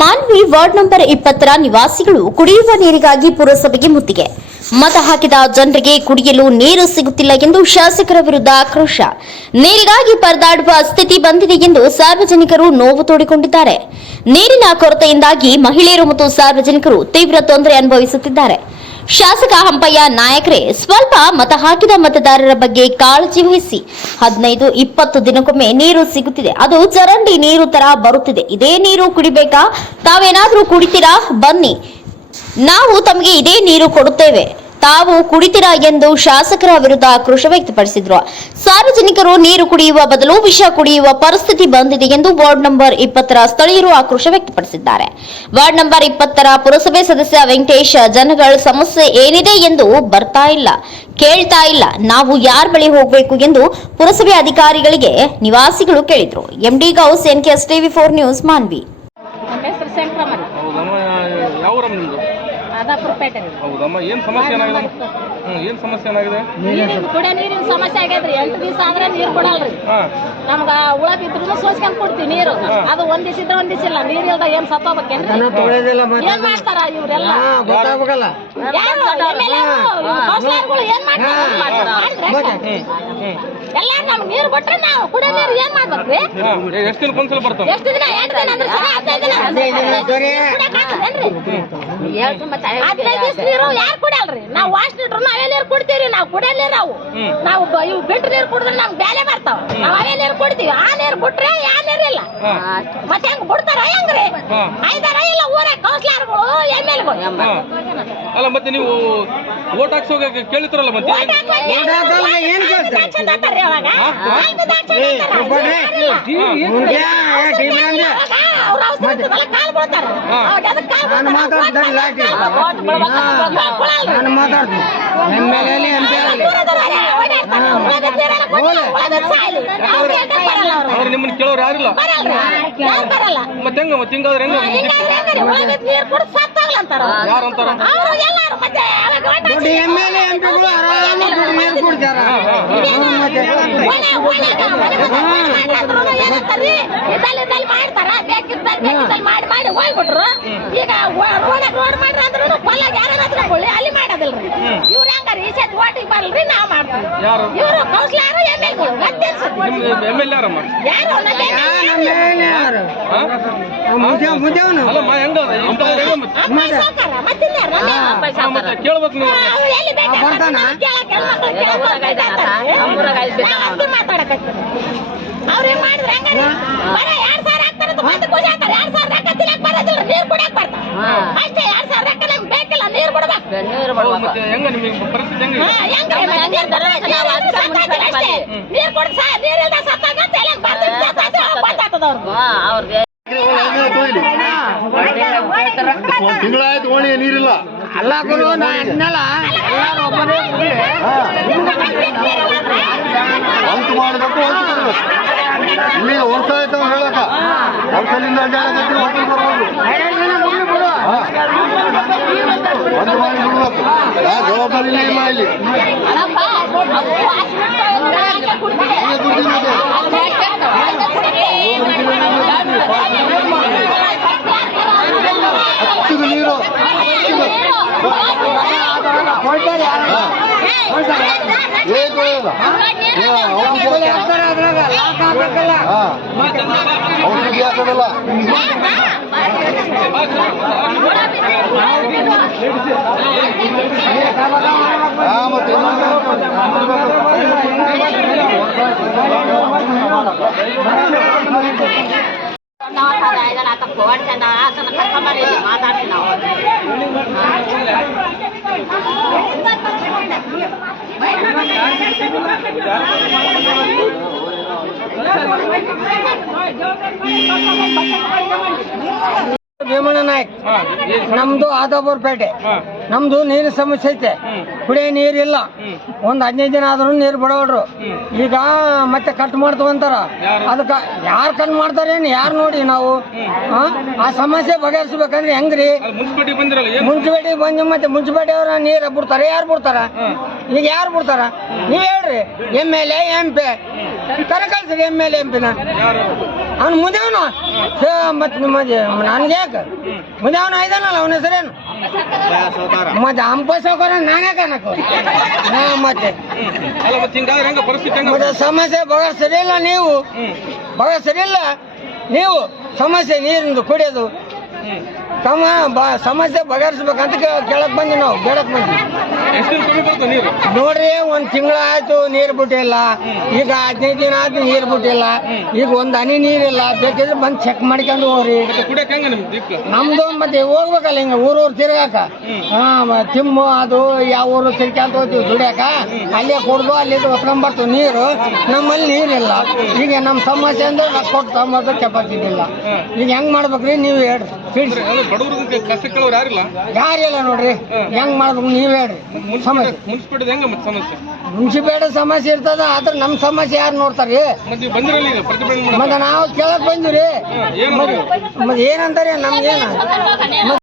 Manvi ward number 20ರ ನಿವಾಸಿಗಳು ಕುಡಿಯುವ ನೀರಿಗಾಗಿ ಪುರಸಭೆಗೆ ಮುತ್ತಿಗೆ. ಮತ ಹಾಕಿದ ಜನರಿಗೆ ಕುಡಿಯಲು ನೀರು ಸಿಗುತ್ತಿಲ್ಲ ಎಂದು ಶಾಸಕರ ವಿರುದ್ಧ ಆಕ್ರೋಶ. ನೀರಿಗಾಗಿ ಪರದಾಡುವ ಸ್ಥಿತಿ ಬಂದಿದೆ ಎಂದು ಸಾರ್ವಜನಿಕರು ನೋವು ತೋಡಿಕೊಂಡಿದ್ದಾರೆ. ನೀರಿನ ಕೊರತೆಯಿಂದಾಗಿ ಮಹಿಳೆಯರು ಮತ್ತು ಸಾರ್ವಜನಿಕರು ತೀವ್ರ ತೊಂದರೆ ಅನುಭವಿಸುತ್ತಿದ್ದಾರೆ. ಶಾಸಕ ಹಂಪಯ್ಯ ನಾಯಕರೇ ಸ್ವಲ್ಪ ಮತ ಹಾಕಿದ ಮತದಾರರ ಬಗ್ಗೆ ಕಾಳಜಿ ವಹಿಸಿ. 15-20 ದಿನಕ್ಕೊಮ್ಮೆ ನೀರು ಸಿಗುತ್ತಿದೆ. ಅದು ಚರಂಡಿ ನೀರು ತರ ಬರುತ್ತಿದೆ. ಇದೇ ನೀರು ಕುಡಿಬೇಕಾ? ತಾವೇನಾದ್ರೂ ಕುಡಿತೀರಾ? ಬನ್ನಿ, ನಾವು ತಮಗೆ ಇದೇ ನೀರು ಕೊಡುತ್ತೇವೆ, ತಾವು ಕುಡಿತೀರಾ ಎಂದು ಶಾಸಕರ ವಿರುದ್ಧ ಆಕ್ರೋಶ ವ್ಯಕ್ತಪಡಿಸಿದರು. ಸಾರ್ವಜನಿಕರು ನೀರು ಕುಡಿಯುವ ಬದಲು ವಿಷ ಕುಡಿಯುವ ಪರಿಸ್ಥಿತಿ ಬಂದಿದೆ ಎಂದು ವಾರ್ಡ್ ನಂಬರ್ 20ರ ಸ್ಥಳೀಯರು ಆಕ್ರೋಶ ವ್ಯಕ್ತಪಡಿಸಿದ್ದಾರೆ. ವಾರ್ಡ್ ನಂಬರ್ 20ರ ಪುರಸಭೆ ಸದಸ್ಯ ವೆಂಕಟೇಶ್, ಜನಗಳ ಸಮಸ್ಯೆ ಏನಿದೆ ಎಂದು ಬರ್ತಾ ಇಲ್ಲ, ಕೇಳ್ತಾ ಇಲ್ಲ, ನಾವು ಯಾರ ಬಳಿ ಹೋಗಬೇಕು ಎಂದು ಪುರಸಭೆ ಅಧಿಕಾರಿಗಳಿಗೆ ನಿವಾಸಿಗಳು ಕೇಳಿದರು. MD Ghouse, NKS TV4 news, Manvi. ಹೌದಮ್ಮ, ಏನ್ ಸಮಸ್ಯೆ ಏನಾಗಿದೆ? ಏನ್ ಸಮಸ್ಯೆ ಏನಾಗಿದೆ? ಕುಡಿಯೋ ನೀರಿನ ಸಮಸ್ಯೆ ಆಗೈತ್ರಿ. 8 ದಿವಸ ಅಂದ್ರೆ ನೀರು ಕೊಡಲ್ರಿ. ನಮ್ಗ ಹುಳ ಬಿದ್ರು ಸೋಸ್ಕೊಂಡ್ ಕೊಡ್ತೀವಿ ನೀರು. ಅದು ಒಂದ್ ದಿವಸ ಇದ್ರೆ ಒಂದ್ ದಿವಸ ಇಲ್ಲ. ನೀರ್ ಇಲ್ದ ಏನ್ ಸತ್ತೋಗ್ಬೇಕೇನ್ರಿ? ಏನ್ ಮಾಡ್ತಾರ ಇವ್ರೆಲ್ಲ? ಏನ್ ಮಾಡ್ತಾರ? ಎಲ್ಲ ನಮ್ಗೆ ನೀರು ಕೊಟ್ರೆ ನಾವು ಕುಡಿಯೋ ನೀರು ಏನ್ ಮಾಡ್ಬೇಕ್ರಿ? ಎಷ್ಟು ದಿನ ಒಂದ್ಸಲ ಬರ್ತಾವ? ಎಷ್ಟು ದಿನ? 8 ದಿನ ಅಂದ್ರೆ 15 ದಿವಸ ನೀರು ಯಾರು ಕುಡಿಯಲ್ರಿ? ನಾವು ವಾಶ್ ನೀರು ನಾವೇ ನೀರು ಕುಡ್ತೀವ್ರಿ. ನಾವು ಕುಡಿಯಲ್ಲ. ನಾವು ಇವು ಬಿಟ್ಟು ನೀರು ಕುಡಿದ್ರೆ ನಮ್ಗೆ ಬೇಲೆ ಬರ್ತಾವ. ನಾವ್ ಅವೇ ನೀರು ಕುಡ್ತೀವಿ. ಆ ನೀರು ಬಿಟ್ರೆ ಯಾ ನೀರು ಇಲ್ಲ. ಮತ್ತೆ ಹೆಂಗ್ ಬಿಡ್ತಾರ? ಹೆಂಗ್ರಿ ಐದಾರ ಇಲ್ಲ ಊರ ಕೌನ್ಸಿಲರ್ಗಳು, MLಗಳು. ಅಲ್ಲ, ಮತ್ತೆ ನೀವು ವೋಟ್ ಹಾಕ್ಸೋಗ ಕೇಳಿದ್ರಲ್ಲ, ಮತ್ತೆ ನಿಮ್ಮನ್ನ ಕೇಳೋರು ಯಾರಿಲ್ಲ. ಮತ್ತೆ ಹೆಂಗ ಹಿಂಗಾದ್ರೆ ಹೆಂಗ? ಯಾರಂತಾರ? ಮಾಡಿ ಹೋಗ್ಬಿಟ್ರು. ಈಗ ರೋಡ್ ಮಾಡ್ರ ಅಂದ್ರೂ ಹೊಲಾಗ ಯಾರಾದ್ರೂ ಅಲ್ಲಿ ಮಾಡೋದಿಲ್ರಿ. ಇವ್ರ ಹೆಂಗಾರ ಈ ಸತಿ ಓಟಿಗೆ ಬರಲ್ರಿ, ನಾವ್ ಮಾಡ್ತೀವಿ. ಇವ್ರು ಕೌನ್ಸಿಲರ್, MLಗಳು ಕೇಳ್ಬೇಕು ನೀವು. ಮಾತಾಡಕತ್ತೀವಿ. ಅವ್ರೇನ್ ಮಾಡಿದ್ರೆ ಹೆಂಗ? 2,000 ಹಾಕ್ತಾರ, 10,000 ಹಾಕ್ತಾರೆ. 2,000 ರೊಕ್ಕ ತಿನ್ನಕ್ ಬರೋದಿಲ್ಲ, ನೀರ್ ಕುಡಿಯಕ್ ಬರ್ತಾವ ಅಷ್ಟೇ. 2,000 ರೊಕ್ಕ ನಮ್ಗೆ ಬೇಕಿಲ್ಲ, ನೀರ್ ಬಿಡ್ಬೇಕು. ನೀರ್ ಕೊಡ್ಸ, ನೀರಿಲ್ದ ಸತ್ತಾಗ ಅವ್ರಿಗೆ ತಿಂಗಳಾಯ್ತು ಓಣಿ ನೀರಿಲ್ಲ. ಅಲ್ಲ ಗುರು, ನಾ ಅನ್ನಲ್ಲ ಒಂದ್ ಮಾಡಬೇಕು, ಇಲ್ಲಿ ವರ್ಷ ಆಯ್ತು ಹೇಳಕ. ವರ್ಷದಿಂದ ಅಡ್ಡಾಡಕತ್ತಿ ಹೋಟೆಲ್ ಬರ್ಬೋದು. ಒಂದು ಮಾಡಿ ಬಿಡ್ಬೇಕು. ಯಾ ಜವಾಬ್ದಾರಿ ಇಲ್ಲ ಇಲ್ಲಿ. ಹಚ್ಚಿದ ನೀರು ಔಷಧಿ ಹಾಕೋದಲ್ಲ. ಮತ್ತೆ ಮಾತಾಡ್ತೀವಿ ನಾವು. ಭೀಮಣ್ಣ ನಾಯ್ಕ ನಮ್ದು ಆದೋಬರ್ಪೇಟೆ. ನಮ್ದು ನೀರಿನ ಸಮಸ್ಯೆ ಐತೆ, ಕುಡಿಯೋ ನೀರಿಲ್ಲ. ಒಂದ್ 15 ದಿನ ಆದ್ರೂ ನೀರು ಬಿಡೋಳ್ರು. ಈಗ ಮತ್ತೆ ಕಟ್ ಮಾಡ್ತವಂತಾರ. ಅದಕ್ಕ ಯಾರು ಕಟ್ ಮಾಡ್ತಾರೇನು ಯಾರು ನೋಡಿ ನಾವು ಆ ಸಮಸ್ಯೆ ಬಗೆಹರಿಸ್ಬೇಕಂದ್ರೆ ಹೆಂಗ್ರಿ? ಮುನ್ಸಿಪಾಲಿಟಿ ಬಂದು ಮತ್ತೆ ಮುನ್ಸಿಪಾಲಿಟಿ ಅವ್ರ ನೀರು ಬಿಡ್ತಾರೆ, ಯಾರು ಬಿಡ್ತಾರ? ಈಗ ಯಾರು ಬಿಡ್ತಾರ ನೀವ್ ಹೇಳ್ರಿ? MLA MP ಕರೆ ಕಳ್ಸ್ರಿ, MLA MP ನ ಅವ್ನು ಮುದೇವನ ಮತ್ತೆ ನನ್ಗೆ ಯಾಕೆ ಮುದೇವನ ಇದಾನಲ್ಲ ಅವನ ಹೆಸರೇನು? ಮತ್ತೆ ಹಂಪ ಸೌಕರ ನಾನೇ ಕನಕ ಮತ್ತೆ ಸಮಸ್ಯೆ ಬಗೆಹರಿಸಲಿಲ್ಲ ನೀವು, ಬಗೆಹರಿಸಲಿಲ್ಲ ನೀವು ಸಮಸ್ಯೆ ನೀರಿಂದು ಕುಡಿಯೋದು ಸಮಸ್ಯೆ ಬಗೆಹರಿಸ್ಬೇಕಂತ ಕೇಳಕ್ ಬಂದ್ವಿ ನಾವು, ಬೇಡಕ್ ಬಂದ್ವಿ. ನೋಡ್ರಿ ಒಂದ್ ತಿಂಗಳ ಆಯ್ತು ನೀರ್ ಬಿಟ್ಟಿಲ್ಲ, ಈಗ 15 ದಿನ ಆಯ್ತು ನೀರ್ ಬಿಟ್ಟಿಲ್ಲ, ಈಗ ಒಂದ್ ಹನಿ ನೀರಿಲ್ಲ. ಬೇಕಿದ್ರೆ ಬಂದ್ ಚೆಕ್ ಮಾಡ್ಕೊಂಡು ಹೋಗ್ರಿ. ನಮ್ದು ಮತ್ತೆ ಹೋಗ್ಬೇಕಲ್ಲ ಹಿಂಗ ಊರೂರು ತಿರ್ಗಾಕ. ತಿಮ್ಮು ಅದು ಯಾವ ಊರು ತಿರ್ಕೊಂತ ಹೋಗ್ತೀವಿ ದುಡಿಯಾಕ, ಅಲ್ಲೇ ಕುಡ್ದು ಅಲ್ಲಿ ಹೊತ್ಕೊಂಡ್ಬರ್ತೀವಿ ನೀರು. ನಮ್ಮಲ್ಲಿ ನೀರಿಲ್ಲ. ಈಗ ನಮ್ ಸಮಸ್ಯೆ ಅಂದ್ರೆ ಕೊಟ್ಟು ತಗೊಂಬರ್ದು ಚಪಾತಿನಿಲ್ಲ. ಈಗ ಹೆಂಗ್ ಮಾಡ್ಬೇಕ್ರಿ ನೀವು ಹೇಳ್ರಿ, ಯಾರಿಲ್ಲ ನೋಡ್ರಿ. ಹೆಂಗ್ ಮಾಡ್ಬೇಕು ನೀವ್ ಹೇಳ್ರಿ? ಮುನ್ಸಿಪಾಲಿಟಿ ಸಮಸ್ಯೆ ಇರ್ತದ, ಆದ್ರೆ ನಮ್ ಸಮಸ್ಯೆ ಯಾರು ನೋಡ್ತಾರಿ? ಮತ್ತೆ ನಾವು ಕೇಳಕ್ ಬಂದಿವ್ರಿ. ಮತ್ತೆ ಏನಂತಾರೆ ನಮ್ಗೇನ